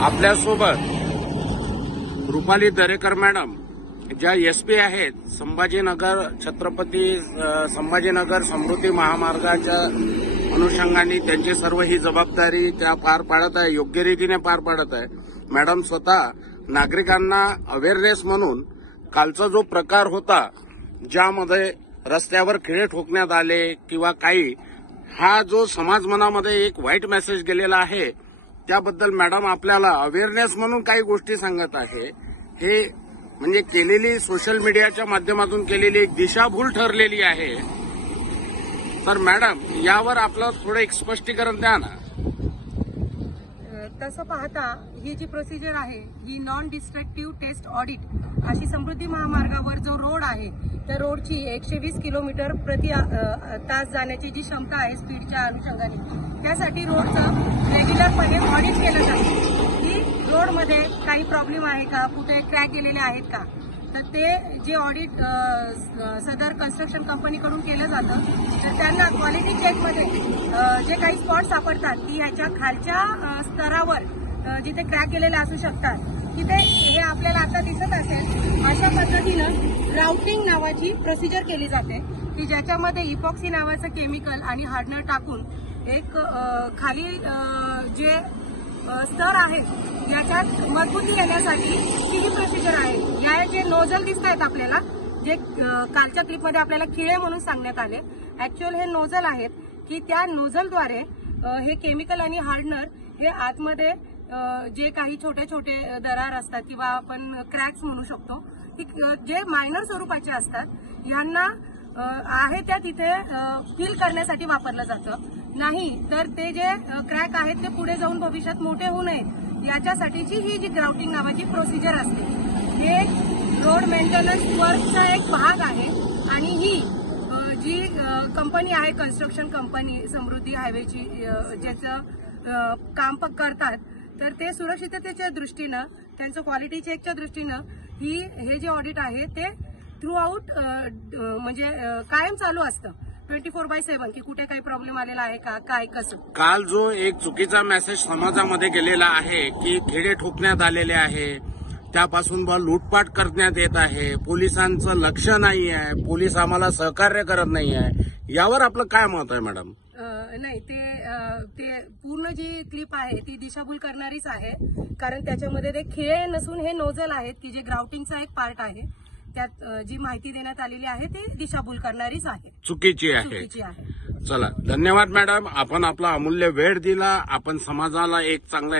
आपल्यासोबत रुपाली दरेकर मॅडम ज्या एसपी आहेत संभाजीनगर छत्रपती संभाजीनगर समृद्धी महामार्गाच्या अनुषंगाने त्यांची सर्व ही जबाबदारी त्या पार पाडत आहे, योग्य रीतीने पार पाडत आहे। मॅडम स्वतः नागरिकांना अवेअरनेस म्हणून कालचा जो प्रकार होता ज्यामध्ये रस्त्यावर खिळे ठोकण्यात आले किंवा काही, हा जो समाज मनामध्ये एक वाईट मेसेज गेलेला आहे त्याबद्दल मॅडम आपल्याला अवेअरनेस म्हणून काही गोष्टी सांगत आहे। हे म्हणजे केलेली सोशल मीडियाच्या माध्यमातून केलेली एक दिशाभूल ठरलेली आहे। तर मॅडम यावर आपलं थोडं एक स्पष्टीकरण द्या ना। तसं पाहता ही जी प्रोसिजर आहे ही नॉन डिस्ट्रक्टिव्ह टेस्ट ऑडिट अशी समृद्धी महामार्गावर जो रोड आहे त्या रोडची 120 किलोमीटर प्रति तास जाण्याची जी क्षमता आहे स्पीडच्या अनुषंगाने त्यासाठी रोडचं रेग्युलरपणे ऑडिट केलं जातं की रोडमध्ये काही प्रॉब्लेम आहे का, कुठे क्रॅक गेलेले आहेत का। तर ते जे ऑडिट सदर कन्स्ट्रक्शन कंपनीकडून केलं जातं तर त्यांना क्वालिटी चेकमध्ये जे काही स्पॉट सापडतात की ह्याच्या खालच्या स्तरावर जिथे क्रॅक गेलेले असू शकतात तिथे हे आपल्याला आता दिसत असेल अशा पद्धतीनं ग्राउटिंग नावाची प्रोसिजर केली जाते की ज्याच्यामध्ये इपॉक्सी नावाचं केमिकल आणि हार्डनर टाकून एक खाली जे स्तर आहे याच्यात मजबूती येण्यासाठी ही प्रोसिजर आहे। या जे नोझल दिसत आहेत आपल्याला, जे कालच्या क्लिपमध्ये आपल्याला खिळे म्हणून सांगण्यात आले, ऍक्च्युअल हे नोझल आहेत की त्या नोझलद्वारे हे केमिकल आणि हार्डनर हे आतमध्ये जे काही छोटे छोटे दरार असतात किंवा आपण क्रॅक्स म्हणू शकतो जे मायनर स्वरूपाचे असतात यांना आहे त्या तिथे फिल करण्यासाठी वापरलं जातं। नाही तर ते जे क्रॅक आहेत ते पुढे जाऊन भविष्यात मोठे होऊ नयेत याच्यासाठीची ही जी ग्राउटिंग नावाची प्रोसिजर असते हे रोड मेंटेनन्स वर्कचा एक भाग आहे। आणि ही जी कंपनी आहे कन्स्ट्रक्शन कंपनी समृद्धी हायवेची ज्याचं काम करतात तर ते सुरक्षिततेच्या दृष्टीनं त्यांचं क्वालिटी चेकच्या दृष्टीनं हे जे ऑडिट आहे ते थ्रू आउट म्हणजे कायम चालू असतं 24/7 की कुठे काही प्रॉब्लेम आलेला आहे का, काय कसं। काल जो एक चुकीचा मेसेज समाजामध्ये गेलेला आहे की खिळे ठोकण्यात आलेले आहे, त्यापासून लूटपाट करण्यात येत आहे, पोलिसांचं लक्ष नाही आहे, पोलीस आम्हाला सहकार्य करत नाही आहे, यावर आपलं काय मत आहे मॅडम? नाही ते पूर्ण जी क्लिप आहे ती दिशाभूल करणारीच आहे कारण त्याच्यामध्ये ते खिळे नसून हे नोझल आहेत की जे ग्राउटिंगचा एक पार्ट आहे त्यात जी माहिती देण्यात आलेली आहे ती दिशाभूल करणारीच आहे, चुकीची आहे। चला धन्यवाद मॅडम, आपण आपला अमूल्य वेळ दिला, आपण समाजाला एक चांगला